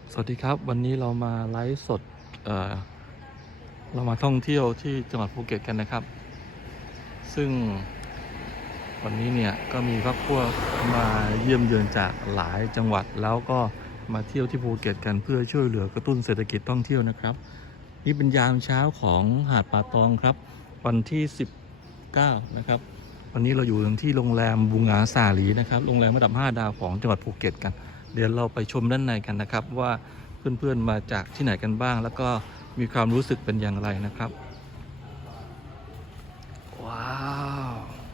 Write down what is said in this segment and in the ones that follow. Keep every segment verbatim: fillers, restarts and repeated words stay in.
สวัสดีครับวันนี้เรามาไลฟ์สดเอ่อเรามาท่องเที่ยวที่จังหวัดภูเก็ตกันนะครับซึ่งวันนี้เนี่ยก็มีครอบครัวมาเยี่ยมเยือนจากหลายจังหวัดแล้วก็มาเที่ยวที่ภูเก็ตกันเพื่อช่วยเหลือกระตุ้นเศรษฐกิจท่องเที่ยวนะครับนี่เป็นยามเช้าของหาดป่าตองครับวันที่สิบเก้านะครับวันนี้เราอยู่ที่โรงแรมบูงาสาลีนะครับโรงแรมระดับห้าดาวของจังหวัดภูเก็ตกันเดี๋ยวเราไปชมด้านในกันนะครับว่าเพื่อนๆมาจากที่ไหนกันบ้างแล้วก็มีความรู้สึกเป็นอย่างไรนะครับว้าว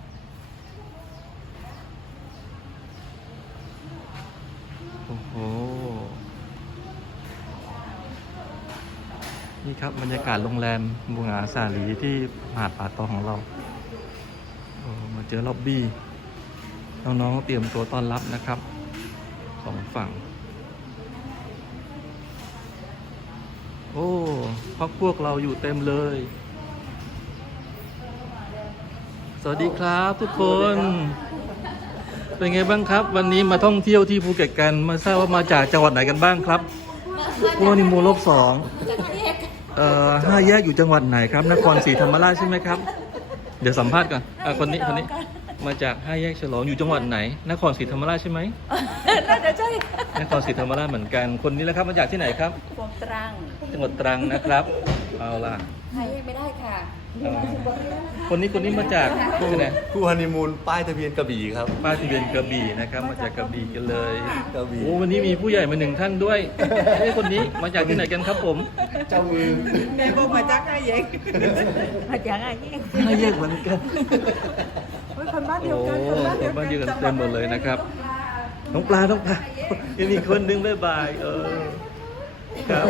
โอ้โหนี่ครับบรรยากาศโรงแรมบูงาสาลีที่หาดป่าตองของเราโอ้มาเจอล็อบบี้น้องๆเตรียมตัวต้อนรับนะครับสองฝั่งโอ้พักพวกเราอยู่เต็มเลยสวัสดีครับทุกคนเป็นไงบ้างครับวันนี้มาท่องเที่ยวที่ภูเก็ตกันมาทราบว่ามาจากจังหวัดไหนกันบ้างครับพวกนิมูลบสองเอ่อห้าแยกอยู่จังหวัดไหนครับนครศรีธรรมราชใช่ไหมครับเดี๋ยวสัมภาษณ์ก่อนอ่ะคนนี้คนนี้มาจากห้าแยกฉลองอยู่จังหวัดไหนนครศรีธรรมราชใช่ไหมน่าจะใช่นครศรีธรรมราชเหมือนกันคนนี้แหละครับมาจากที่ไหนครับพวงตรังจังหวัดตรังนะครับเอาล่ะใช่ไม่ได้ค่ะคนนี้คนนี้มาจากที่ไหนคู่ฮันนีมูนป้ายทะเบียนกระบี่ครับป้ายทะเบียนกระบี่นะครับมาจากกระบี่กันเลยกระบี่โอ้วันนี้มีผู้ใหญ่มาหนึ่งท่านด้วยไอ้คนนี้มาจากที่ไหนกันครับผมเจ้ามือแม่บอกมาจากไอ้เย็กมาจากไอ้เย็กไอ้เย็กเหมือนกันคนบ้านเดียวกันคนบ้านเดียวกันเต็มหมดเลยนะครับน้องปลาน้องปลายังมีคนนึงบ๊ายบายเออครับ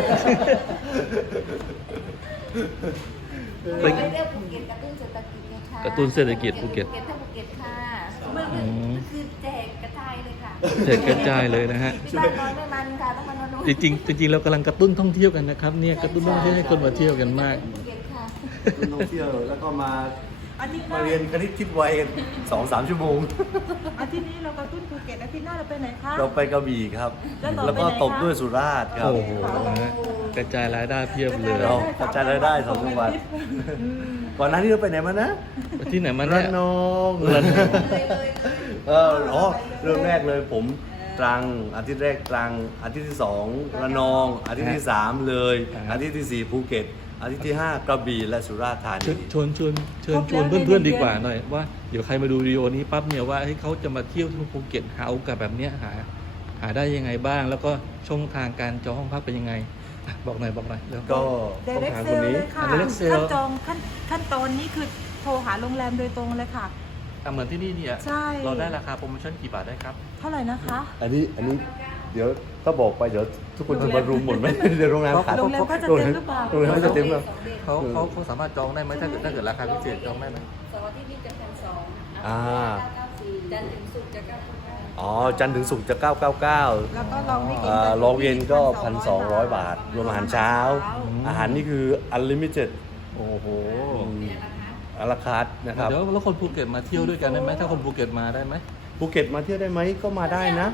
เป็นเรื่องภูเก็ตกระตุ้นเศรษฐกิจค่ะกระตุ้นเศรษฐกิจภูเก็ตภูเก็ตถ้าภูเก็ตค่ะมันคือแจกกระจายเลยค่ะแจกกระจายเลยนะฮะที่บ้านน้อยไม่มันค่ะต้องมันนจริงจริงจริงเรากำลังกระตุ้นท่องเที่ยวกันนะครับเนี่ยกระตุ้นท่องเที่ยวให้คนมาเที่ยวกันมากภูเก็ตค่ะท่องเที่ยวแล้วก็มามาเรียนคณิตคิดไวกันสองสามชั่วโมงอาทิตย์นี้เรากระตุ้นภูเก็ตอาทิตย์หน้าเราไปไหนคะเราไปกระบี่ครับแล้วก็ตบด้วยสุราษฎร์ครับโอ้โหกระจายรายได้เพียบเลยเรากระจายรายได้สองจังหวัดก่อนหน้านี้เราไปไหนมานะที่ไหนมาระเนี่ยนองระนองเอออ๋อเริ่มแรกเลยผมตรังอาทิตย์แรกตรังอาทิตย์ที่สองระนองอาทิตย์ที่สามเลยอาทิตย์ที่สี่ภูเก็ตอาทิตย์ที่ห้ากระบี่และสุราษฎร์ธานีชวนชวนเชิญชวนเพื่อนๆดีกว่าหน่อยว่าเดี๋ยวใครมาดูวิดีโอนี้ปั๊บเนี่ยว่าให้เขาจะมาเที่ยวที่ภูเก็ตหาโอกาสแบบเนี้ยหาหาได้ยังไงบ้างแล้วก็ช่องทางการจองห้องพักเป็นยังไงบอกหน่อยบอกหน่อยแล้วก็ต้องถามคนนี้ขั้นจองขั้นขั้นตอนนี้คือโทรหาโรงแรมโดยตรงเลยค่ะเหมือนที่นี่เนี่ยใช่เราได้ราคาโปรโมชั่นกี่บาทได้ครับเท่าไหร่นะคะอันนี้อันนี้เดี๋ยวถ้าบอกไปเดี๋ยวทุกคนจะมารุมหมดไหมเดี๋ยวโรงแรมขาดโรงแรมก็จะเต็มหรือเปล่าโรงแรมก็จะเต็มแล้วเขาเขาเขาสามารถจองได้ไหมถ้าเกิดถ้าเกิดราคาพิเศษจองได้ไหมสองอาทิตย์นี้จะพันสองอ่าจันทร์ถึงศุกร์จะเก้าอ๋อจันทร์ถึงศุกร์จะเก้าเก้าเก้าแล้วก็ลองวิกลองเย็นก็พันสองร้อยบาทรวมอาหารเช้าอาหารนี่คือ unlimited โอ้โหอาราคาร์ทนะครับเดี๋ยวแล้วคนภูเก็ตมาเที่ยวด้วยกันได้ไหมถ้าคนภูเก็ตมาได้ไหมภูเก็ตมาเที่ยวได้ไหมก็มาได้นะ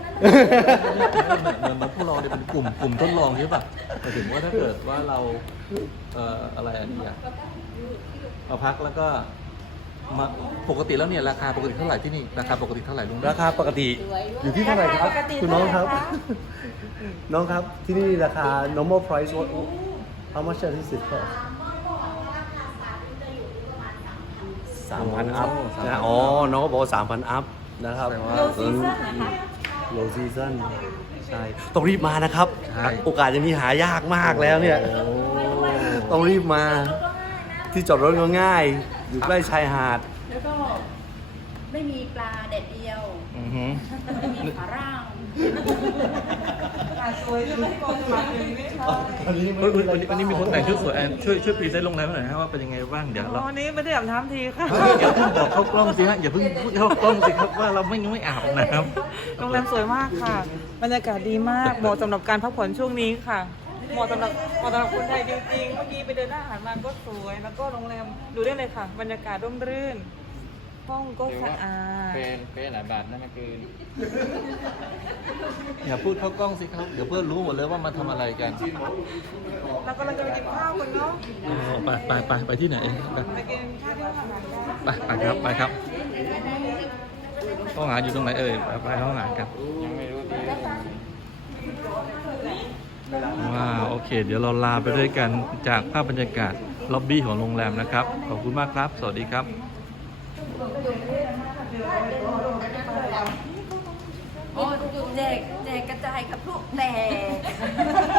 เหมือนเหมือนพวกเราเนี่ยเป็นกลุ่มกลุ่มทดลองใช่ป่ะหมายถึงว่าถ้าเกิดว่าเราเอ่ออะไรอันนี้มาพักแล้วก็มาปกติแล้วเนี่ยราคาปกติเท่าไหร่ที่นี่ราคาปกติเท่าไหร่ลุงราคาปกติอยู่ที่เท่าไหร่ครับคุณน้องครับน้องครับที่นี่ราคา normal price what how much is it cost สามพันอัพนะอ๋อน้องก็บอกสามพันอัพนะครับโลซีซั่นนะคะโลซีซั่นใช่ต้องรีบมานะครับโอกาสอย่างนี้หายากมากแล้วเนี่ยต้องรีบมาที่จอดรถก็ง่ายอยู่ใกล้ชายหาดแล้วก็ไม่มีปลาแดดเดียวไม่มีขาร่างปลาสวยด้วยไม่บอกปลาเองไม่ใช่วันนี้วันนี้มีคนแต่งชุดสวยแอนช่วยช่วยพรีเซนต์โรงแรมหน่อยนะว่าเป็นยังไงบ้างเดี๋ยวเราวันนี้ไม่ได้อาบน้ำทีค่ะอย่าเพิ่งบอกเข้ากล้องสิฮะอย่าเพิ่งเข้ากล้องสิครับว่าเราไม่ไม่อาบนะครับโรงแรมสวยมากค่ะบรรยากาศดีมากเหมาะสำหรับการพักผ่อนช่วงนี้ค่ะเหมาะสำหรับเหมาะสำหรับคนไทยจริงๆเมื่อกี้ไปเดินหน้าอาหารมาก็สวยแล้วก็โรงแรมดูได้เลยค่ะบรรยากาศร่มรื่นห้องก็สะอาดเป็นเป็นหลายบาทนั่นก็คืออย่าพูดเข้ากล้องสิครับ เดี๋ยวเพื่อนรู้หมดเลยว่ามาทำอะไรกันเรากำลังจะไปกินข้าวกันเนาะเออไปไปไปไปที่ไหนไปไปกินข้าวที่ห้องอาหารกันไปไปครับไปครับห้องอาหารอยู่ตรงไหนเอ่ยไปไปห้องอาหารกันยังไม่รู้ดีว้าวโอเค เดี๋ยวเราลาไปด้วยกันจากภาพบรรยากาศล็อบบี้ของโรงแรมนะครับ ขอบคุณมากครับ สวัสดีครับโอ้แจกแจกกระจายกับพวกแตก